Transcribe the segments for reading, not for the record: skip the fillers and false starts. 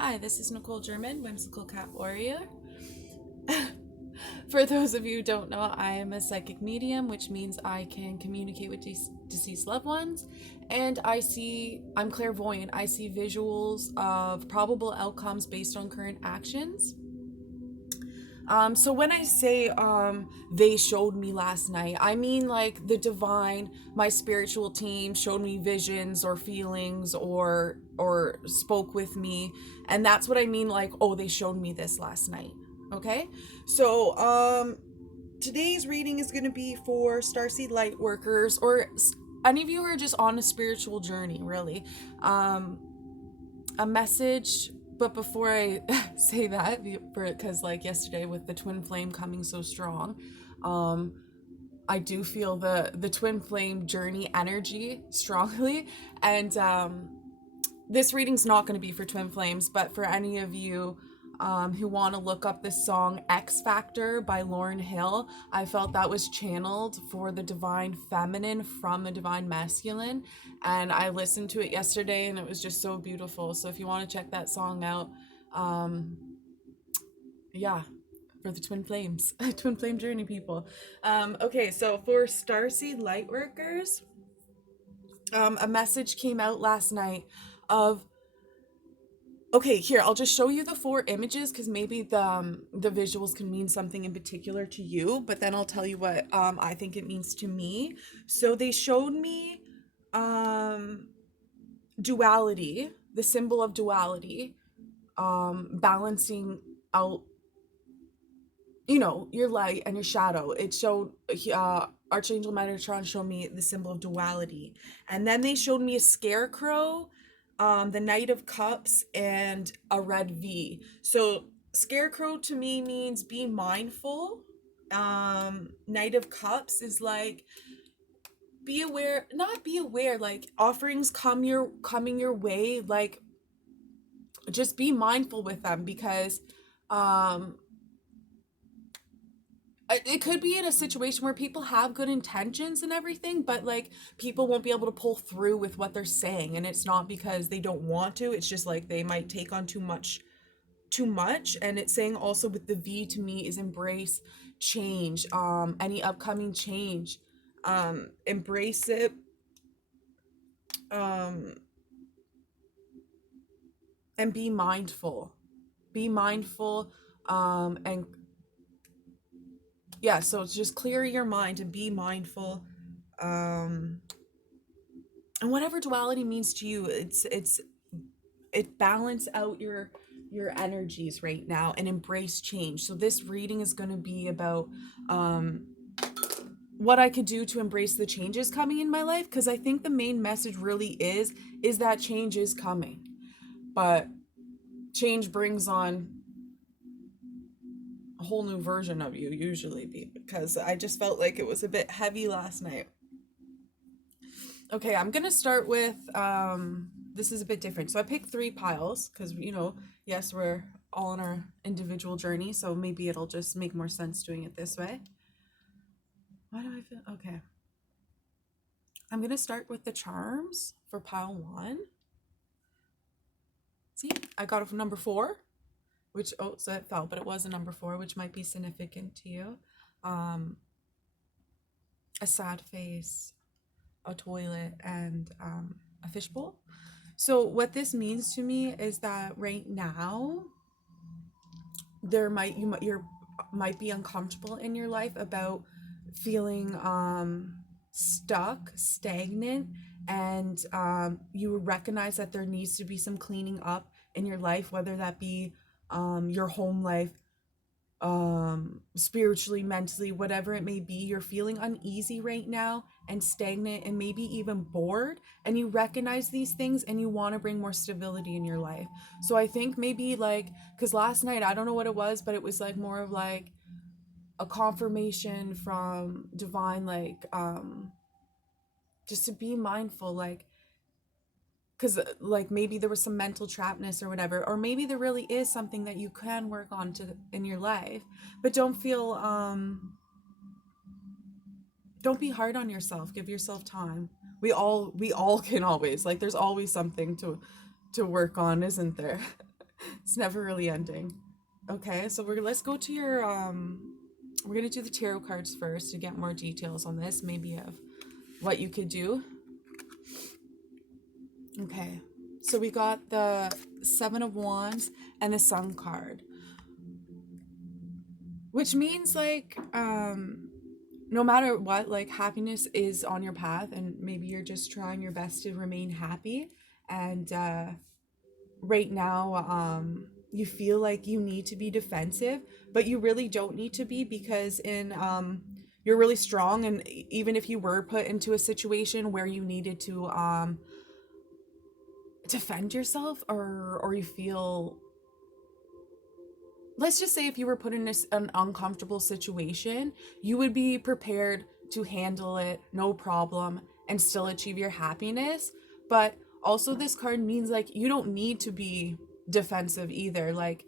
Hi, this is Nicole German, Whimsical Cat Warrior. For those of you who don't know, I am a psychic medium, which means I can communicate with deceased loved ones. And I'm clairvoyant. I see visuals of probable outcomes based on current actions. So when I say they showed me last night, I mean like the divine, my spiritual team showed me visions or feelings or spoke with me, and that's what I mean like, oh, they showed me this last night. Okay? So today's reading is going to be for starseed light workers or any of you who are just on a spiritual journey, really. A message, but before I say that, because like yesterday with the twin flame coming so strong, um I do feel the twin flame journey energy strongly. And this reading's not going to be for twin flames, but for any of you who want to look up this song X Factor by Lauryn Hill, I felt that was channeled for the divine feminine from the divine masculine. And I listened to it yesterday and it was just so beautiful. So if you want to check that song out, um, yeah, for the twin flames, twin flame journey people. Okay, so for starseed light workers, a message came out last night of, okay, here, I'll just show you the four images because maybe the visuals can mean something in particular to you, but then I'll tell you what I think it means to me. So they showed me um duality, the symbol of duality, balancing out, your light and your shadow. It showed Archangel Metatron showed me the symbol of duality. And then they showed me a scarecrow, the Knight of Cups, and a red V. So scarecrow to me means be mindful. Knight of Cups is like be aware, not be aware, like offerings coming your way, like just be mindful with them because um it could be in a situation where people have good intentions and everything, but like people won't be able to pull through with what they're saying, and it's not because they don't want to, it's just like they might take on too much. And it's saying also with the V to me is embrace change, any upcoming change, embrace it, um and be mindful, and yeah, so it's just clear your mind and be mindful. um and whatever duality means to you, it balance out your energies right now and embrace change. So this reading is going to be about what I could do to embrace the changes coming in my life, because I think the main message really is that change is coming, but change brings on a whole new version of you usually, because I just felt like it was a bit heavy last night. Okay, I'm gonna start with this is a bit different. So I picked three piles because yes, we're all on our individual journey, so maybe it'll just make more sense doing it this way. Why do I feel okay? I'm gonna start with the charms for pile one. See, I got it from number 4, which so it fell, but it was a number 4, which might be significant to you. A sad face, a toilet, and a fishbowl. So what this means to me is that right now you might be uncomfortable in your life about feeling stuck, stagnant, and you recognize that there needs to be some cleaning up in your life, whether that be your home life, spiritually, mentally, whatever it may be. You're feeling uneasy right now and stagnant and maybe even bored, and you recognize these things and you want to bring more stability in your life. So I think maybe like, because last night I don't know what it was, but it was like more of like a confirmation from divine, like just to be mindful, like because like maybe there was some mental trapness or whatever, or maybe there really is something that you can work on to in your life. But don't be hard on yourself, give yourself time. We all can always, like, there's always something to work on, isn't there? It's never really ending. Okay, so let's go to your we're gonna do the tarot cards first to get more details on this, maybe of what you could do. Okay, so we got the Seven of Wands and the Sun card, which means like no matter what, like happiness is on your path, and maybe you're just trying your best to remain happy. And right now, you feel like you need to be defensive, but you really don't need to be, because you're really strong. And even if you were put into a situation where you needed to defend yourself, or you feel, let's just say if you were put in an uncomfortable situation, you would be prepared to handle it, no problem, and still achieve your happiness. But also this card means like you don't need to be defensive either, like,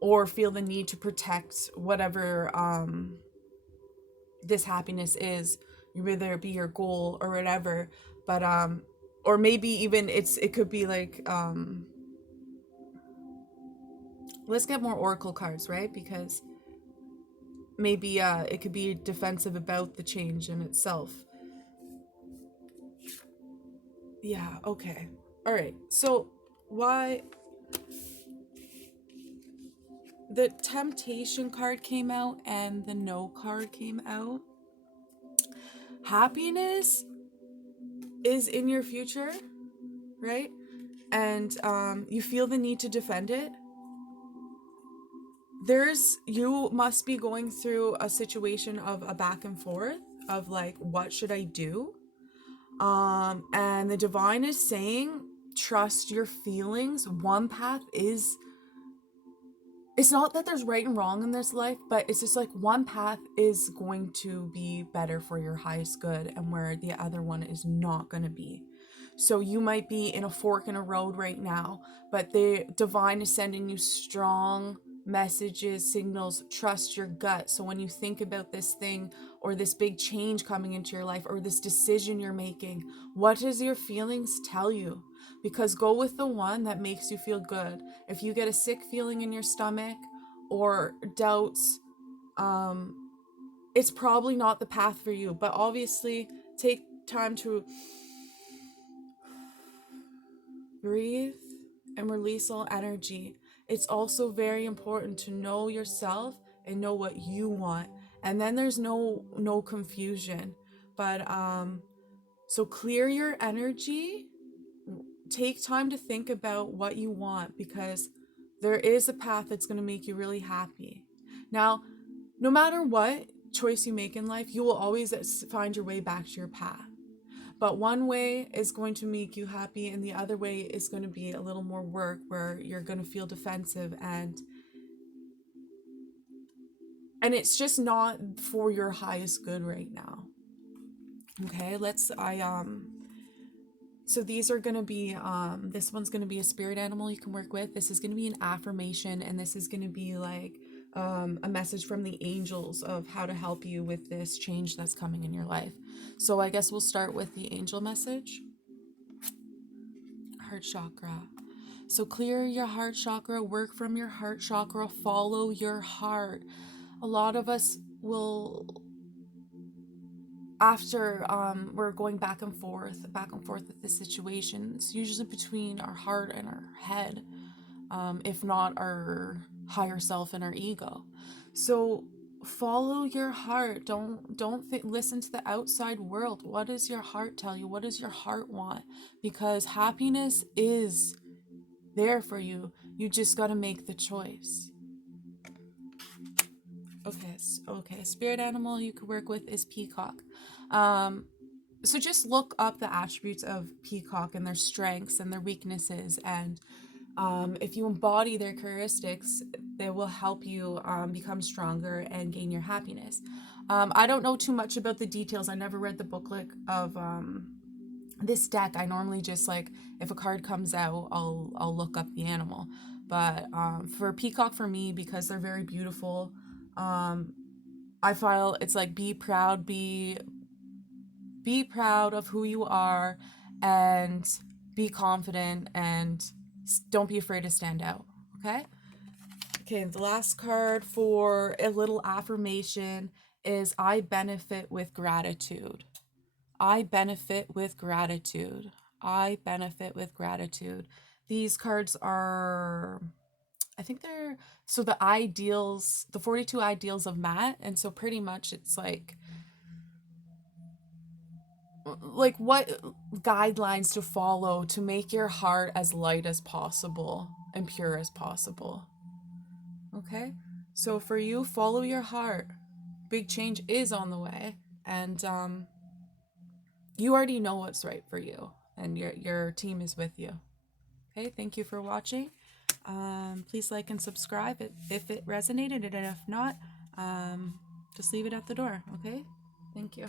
or feel the need to protect whatever this happiness is, whether it be your goal or whatever. But or maybe even it could be like let's get more oracle cards, right? Because maybe it could be defensive about the change in itself. Yeah, okay. All right. So why the temptation card came out and the no card came out? Happiness is in your future, right? And you feel the need to defend it. You must be going through a situation of a back and forth of like, what should I do? And the divine is saying, trust your feelings. One path is, it's not that there's right and wrong in this life, but it's just like one path is going to be better for your highest good, and where the other one is not going to be. So you might be in a fork in a road right now, but the divine is sending you strong messages, signals. Trust your gut. So when you think about this thing or this big change coming into your life or this decision you're making, what does your feelings tell you? Because go with the one that makes you feel good. If you get a sick feeling in your stomach or doubts, it's probably not the path for you. But obviously, take time to breathe and release all energy. It's also very important to know yourself and know what you want. And then there's no confusion. But so clear your energy. Take time to think about what you want, because there is a path that's going to make you really happy. Now, no matter what choice you make in life, you will always find your way back to your path. But one way is going to make you happy, and the other way is going to be a little more work, where you're going to feel defensive, and it's just not for your highest good right now. Okay, so these are going to be, this one's going to be a spirit animal you can work with. This is going to be an affirmation, and this is going to be like a message from the angels of how to help you with this change that's coming in your life. So I guess we'll start with the angel message. Heart chakra. So clear your heart chakra, work from your heart chakra, follow your heart. A lot of us will, after we're going back and forth with the situations, usually between our heart and our head, if not our higher self and our ego. So follow your heart. Don't listen to the outside world. What does your heart tell you? What does your heart want? Because happiness is there for you. You just got to make the choice. Okay, spirit animal you could work with is peacock. So just look up the attributes of peacock and their strengths and their weaknesses, and if you embody their characteristics, they will help you become stronger and gain your happiness. I don't know too much about the details. I never read the booklet of this deck. I normally just, like, if a card comes out, I'll look up the animal. But for peacock, for me, because they're very beautiful, I feel it's like be proud of who you are, and be confident, and don't be afraid to stand out. Okay? Okay, the last card for a little affirmation is I benefit with gratitude. I benefit with gratitude. I benefit with gratitude. These cards are, I think they're, so the ideals, the 42 ideals of Matt. And so pretty much it's like what guidelines to follow to make your heart as light as possible and pure as possible. Okay? So for you, follow your heart. Big change is on the way. And you already know what's right for you. And your team is with you. Okay, thank you for watching. Please like and subscribe if it resonated, and if not, just leave it at the door. Okay, thank you.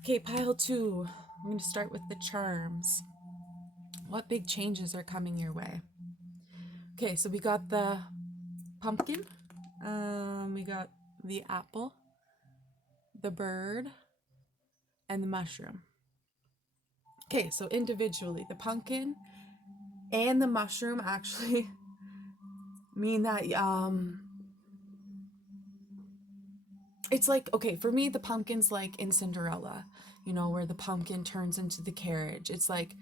Okay, pile 2. I'm going to start with the charms. What big changes are coming your way? Okay, so we got the pumpkin, we got the apple, the bird, and the mushroom. Okay, so individually, the pumpkin and the mushroom actually mean that it's like, okay, for me the pumpkin's like in Cinderella, you know, where the pumpkin turns into the carriage. It's like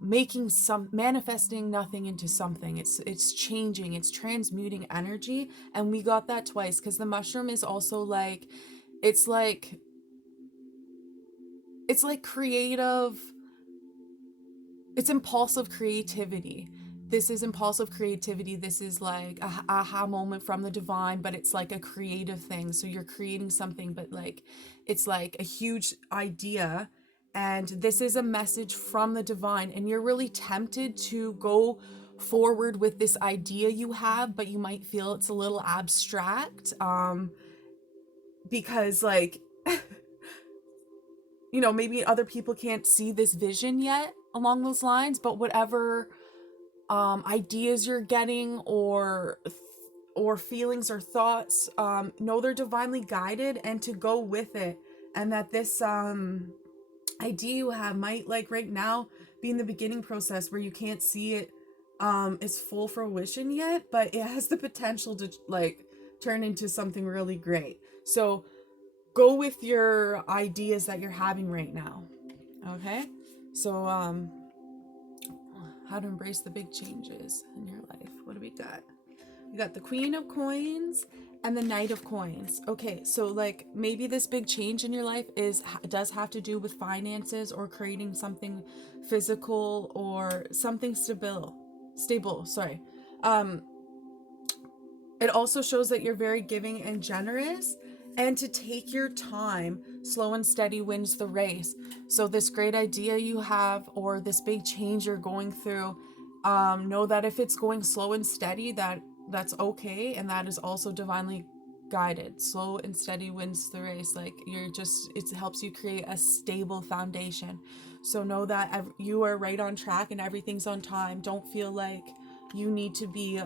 manifesting nothing into something. It's changing, it's transmuting energy. And we got that twice because the mushroom is also like, it's like creative, it's impulsive creativity. This is impulsive creativity. This is like a aha moment from the divine, but it's like a creative thing. So you're creating something, but like it's like a huge idea. And this is a message from the divine. And you're really tempted to go forward with this idea you have, but you might feel it's a little abstract. Because like you know, maybe other people can't see this vision yet along those lines, but whatever ideas you're getting or feelings or thoughts, know they're divinely guided and to go with it. And that this idea you have might, like right now, be in the beginning process where you can't see it its full fruition yet, but it has the potential to like turn into something really great. So go with your ideas that you're having right now. Okay? So how to embrace the big changes in your life. What do we got? We got the Queen of Coins and the Knight of Coins. Okay, so like maybe this big change in your life does have to do with finances or creating something physical or something stable, sorry. It also shows that you're very giving and generous, and to take your time. Slow and steady wins the race. So this great idea you have or this big change you're going through, know that if it's going slow and steady, that's okay, and that is also divinely guided. Slow and steady wins the race. Like it helps you create a stable foundation. So know that you are right on track and everything's on time. Don't feel like you need to be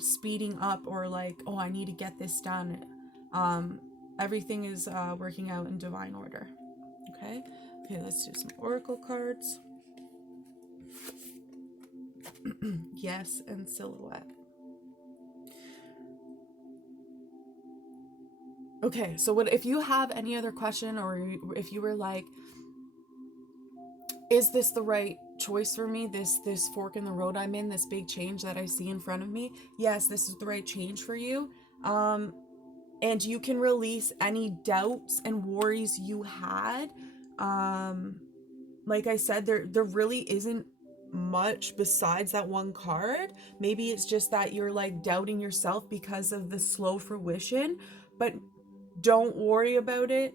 speeding up or like, oh, I need to get this done. Everything is working out in divine order. Okay, let's do some oracle cards. Yes, and silhouette. Okay, so what if you have any other question, or if you were like, is this the right choice for me, this fork in the road I'm in, this big change that I see in front of me? Yes, this is the right change for you. And you can release any doubts and worries you had. Like I said, there really isn't much besides that one card. Maybe it's just that you're like doubting yourself because of the slow fruition, but don't worry about it.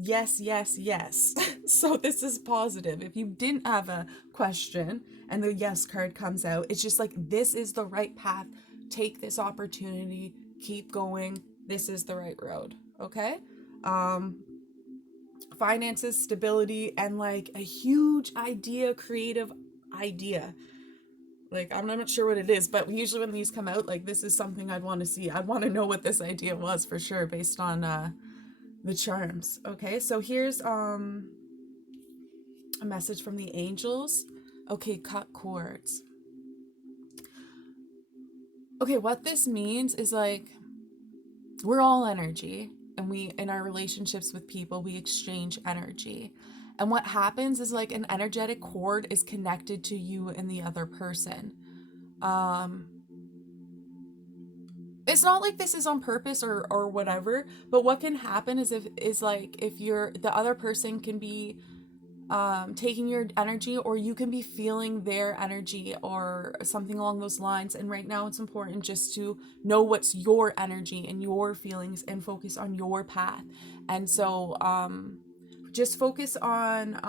Yes. So this is positive. If you didn't have a question and the yes card comes out, it's just like, this is the right path. Take this opportunity, keep going. This is the right road. Okay? Finances, stability, and like a huge idea, creative idea. Like, I'm not sure what it is, but usually when these come out, like, this is something I'd want to see. I'd want to know what this idea was for sure, based on the charms. Okay, so here's a message from the angels. Okay, cut cords. Okay, what this means is like we're all energy, and we, in our relationships with people, we exchange energy. And what happens is like an energetic cord is connected to you and the other person. Um it's not like this is on purpose or whatever, but what can happen is like if you're the other person can be taking your energy, or you can be feeling their energy or something along those lines. And right now it's important just to know what's your energy and your feelings and focus on your path. And so just focus on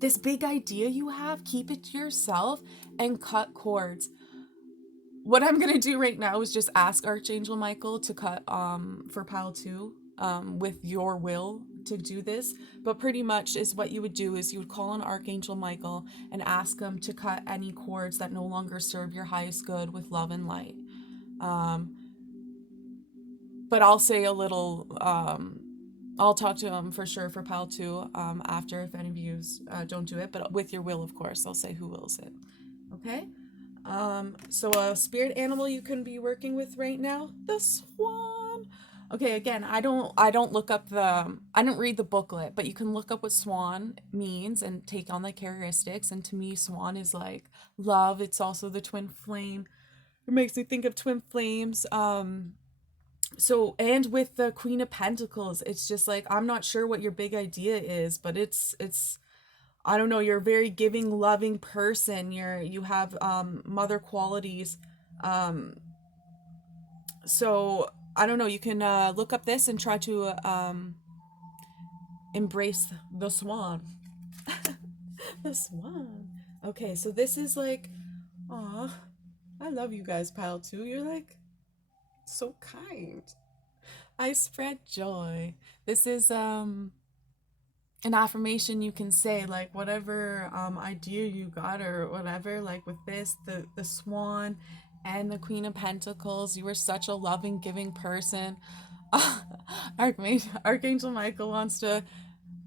this big idea you have, keep it to yourself, and cut cords. What I'm gonna do right now is just ask Archangel Michael to cut for pile 2 with your will to do this. But pretty much is what you would do is you would call on Archangel Michael and ask him to cut any cords that no longer serve your highest good with love and light. But I'll say a little I'll talk to him for sure for pile 2 after, if any of you don't do it, but with your will, of course. I'll say who wills it. Okay. So a spirit animal you can be working with right now, the swan. Okay, again, I don't look up I don't read the booklet, but you can look up what swan means and take on the characteristics. And to me, swan is like love. It's also the twin flame. It makes me think of twin flames. So, and with the Queen of Pentacles, it's just like, I'm not sure what your big idea is, but it's I don't know, you're a very giving, loving person. You have mother qualities. So I don't know, you can look up this and try to embrace the swan. The swan. Okay, so this is like, aw, I love you guys, pile 2. You're like so kind. I spread joy. This is an affirmation you can say, like whatever idea you got or whatever, like with this, the swan and the Queen of Pentacles. You are such a loving, giving person. Archangel Michael wants to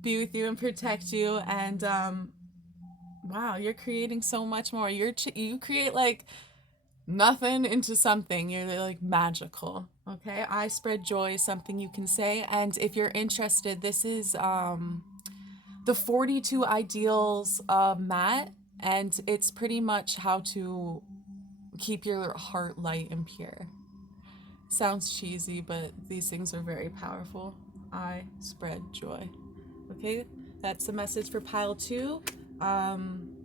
be with you and protect you. And wow, you're creating so much more. You create like nothing into something. You're like magical. Okay, I spread joy is something you can say. And if you're interested, this is the 42 ideals mat, and it's pretty much how to keep your heart light and pure. Sounds cheesy, but these things are very powerful. I spread joy. Okay, that's the message for pile 2.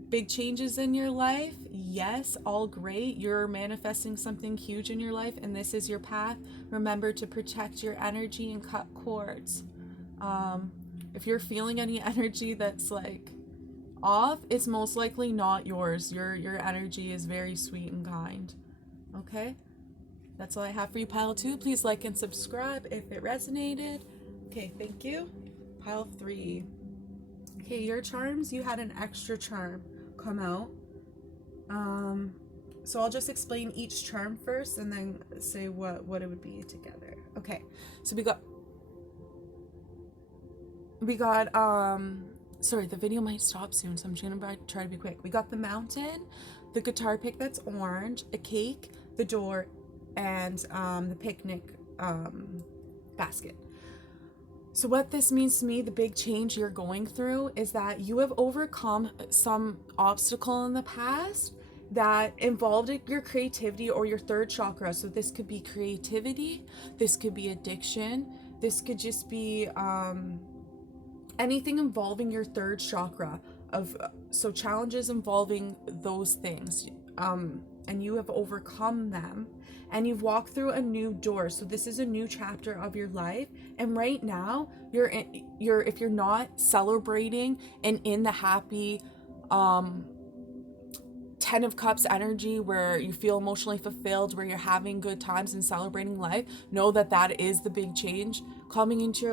Big changes in your life, yes, all great. You're manifesting something huge in your life, and this is your path. Remember to protect your energy and cut cords. If you're feeling any energy that's like off, it's most likely not yours. Your energy is very sweet and kind. Okay, that's all I have for you, pile 2. Please like and subscribe if it resonated. Okay, thank you. Pile 3. Okay, your charms, you had an extra charm come out. So I'll just explain each charm first and then say what it would be together. Okay, so we got sorry, the video might stop soon, so I'm just gonna try to be quick. We got the mountain, the guitar pick that's orange, a cake, the door, and the picnic basket. So what this means to me, the big change you're going through, is that you have overcome some obstacle in the past that involved your creativity or your third chakra. So this could be creativity, this could be addiction, this could just be anything involving your third chakra. So challenges involving those things, and you have overcome them, and you've walked through a new door. So this is a new chapter of your life, and right now you're if you're not celebrating and in the happy 10 of Cups energy, where you feel emotionally fulfilled, where you're having good times and celebrating life, know that is the big change coming into your